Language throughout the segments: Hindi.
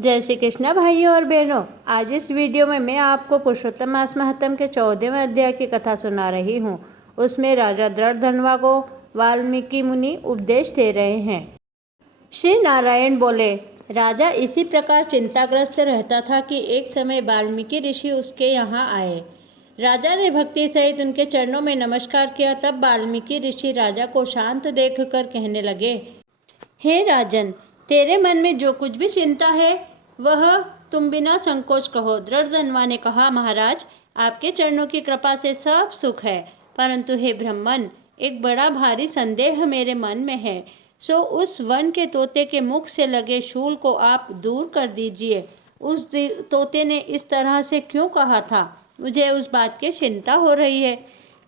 जय श्री कृष्णा भाइयों और बहनों। आज इस वीडियो में मैं आपको पुरुषोत्तम मास महात्म के 14वें अध्याय की कथा सुना रही हूँ। उसमें राजा दृढ़धनवा को वाल्मीकि मुनि उपदेश दे रहे हैं। श्री नारायण बोले, राजा इसी प्रकार चिंताग्रस्त रहता था कि एक समय वाल्मीकि ऋषि उसके यहाँ आए। राजा ने भक्ति सहित उनके चरणों में नमस्कार किया। तब वाल्मीकि ऋषि राजा को शांत देखकर कहने लगे, हे राजन, तेरे मन में जो कुछ भी चिंता है वह तुम बिना संकोच कहो। दृढ़धनवा ने कहा, महाराज, आपके चरणों की कृपा से सब सुख है, परंतु हे ब्राह्मण, एक बड़ा भारी संदेह मेरे मन में है। सो उस वन के तोते के मुख से लगे शूल को आप दूर कर दीजिए। उस तोते ने इस तरह से क्यों कहा था, मुझे उस बात की चिंता हो रही है।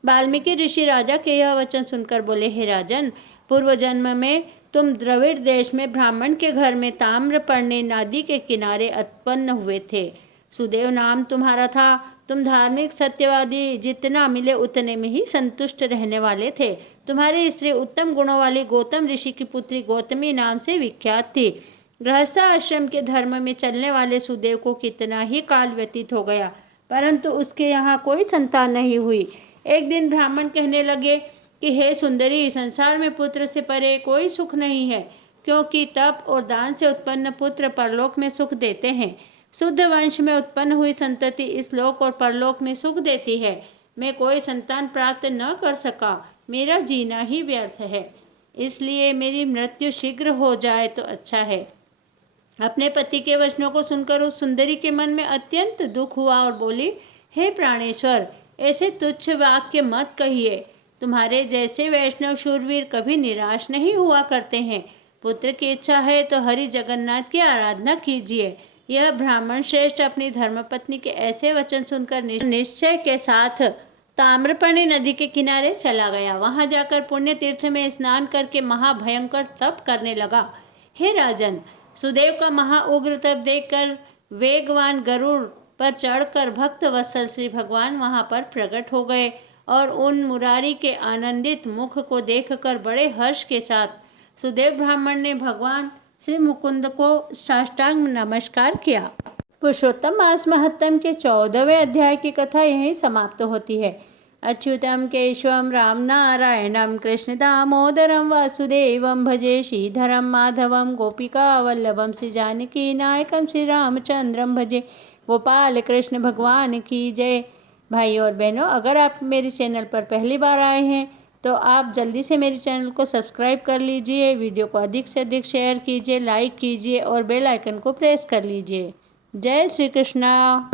वाल्मीकि ऋषि राजा के यह वचन सुनकर बोले, हे राजन, पूर्व जन्म में तुम द्रविड़ देश में ब्राह्मण के घर में ताम्रपर्णी नदी के किनारे उत्पन्न हुए थे। सुदेव नाम तुम्हारा था। तुम धार्मिक सत्यवादी, जितना मिले उतने में ही संतुष्ट रहने वाले थे। तुम्हारी स्त्री उत्तम गुणों वाली गौतम ऋषि की पुत्री गौतमी नाम से विख्यात थी। गृहस्थ आश्रम के धर्म में चलने वाले सुदेव को कितना ही काल व्यतीत हो गया, परंतु उसके यहाँ कोई संतान नहीं हुई। एक दिन ब्राह्मण कहने लगे कि हे सुंदरी, संसार में पुत्र से परे कोई सुख नहीं है, क्योंकि तप और दान से उत्पन्न पुत्र परलोक में सुख देते हैं। शुद्ध वंश में उत्पन्न हुई संतति इस लोक और परलोक में सुख देती है। मैं कोई संतान प्राप्त न कर सका, मेरा जीना ही व्यर्थ है, इसलिए मेरी मृत्यु शीघ्र हो जाए तो अच्छा है। अपने पति के वचनों को सुनकर उस सुंदरी के मन में अत्यंत दुख हुआ और बोली, हे प्राणेश्वर, ऐसे तुच्छ वाक्य मत कहिए। तुम्हारे जैसे वैष्णव शूरवीर कभी निराश नहीं हुआ करते हैं। पुत्र की इच्छा है तो हरि जगन्नाथ की आराधना कीजिए। यह ब्राह्मण श्रेष्ठ अपनी धर्मपत्नी के ऐसे वचन सुनकर निश्चय के साथ ताम्रपर्णी नदी के किनारे चला गया। वहां जाकर पुण्य तीर्थ में स्नान करके महाभयंकर तप करने लगा। हे राजन, सुदेव का महाउग्र तप देखकर वेगवान गरुड़ पर चढ़कर भक्त वत्सल श्री भगवान वहां पर प्रकट हो गए और उन मुरारी के आनंदित मुख को देखकर बड़े हर्ष के साथ सुदेव ब्राह्मण ने भगवान श्री मुकुंद को साष्टांग नमस्कार किया। पुरुषोत्तम मास महात्म के 14वें अध्याय की कथा यहीं समाप्त होती है। अच्युतम केशवम राम नारायणम कृष्ण दामोदरम वासुदेवम भजे श्रीधरम माधवम गोपिका वल्लभम श्री जानकी नायकम श्री रामचंद्रम भजे। गोपाल कृष्ण भगवान की जय। भाइयों और बहनों, अगर आप मेरे चैनल पर पहली बार आए हैं तो आप जल्दी से मेरे चैनल को सब्सक्राइब कर लीजिए। वीडियो को अधिक से अधिक शेयर कीजिए, लाइक कीजिए और बेल आइकन को प्रेस कर लीजिए। जय श्री कृष्णा।